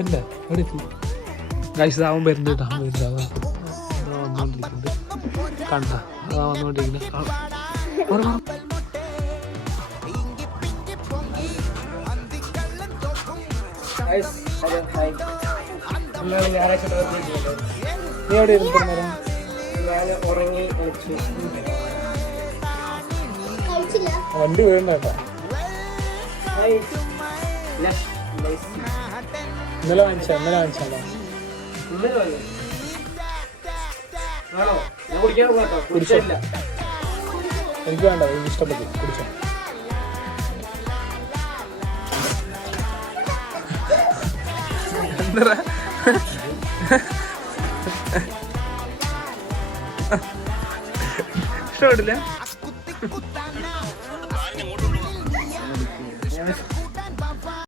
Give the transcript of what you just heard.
എന്താ എവിടെ എത്തി ഗൈസ് അവൻ വരുന്നുണ്ട് അവൻ വരുന്നുണ്ട് അതാ വന്നുകൊണ്ടിരിക്കുന്നുണ്ട് കണ്ട അതാ വന്നുകൊണ്ടിരിക്കുന്നത് നീ എവിടെ ഇരുന്നു നേരം വണ്ടി വീഴണ്ട കേട്ടോ ഇന്നലെ വാങ്ങിച്ചാലോ എനിക്ക് വേണ്ട എനിക്ക് ഇഷ്ടപ്പെട്ടു കുടിച്ചോ എന്താ ഇഷ്ടപ്പെട്ടില്ല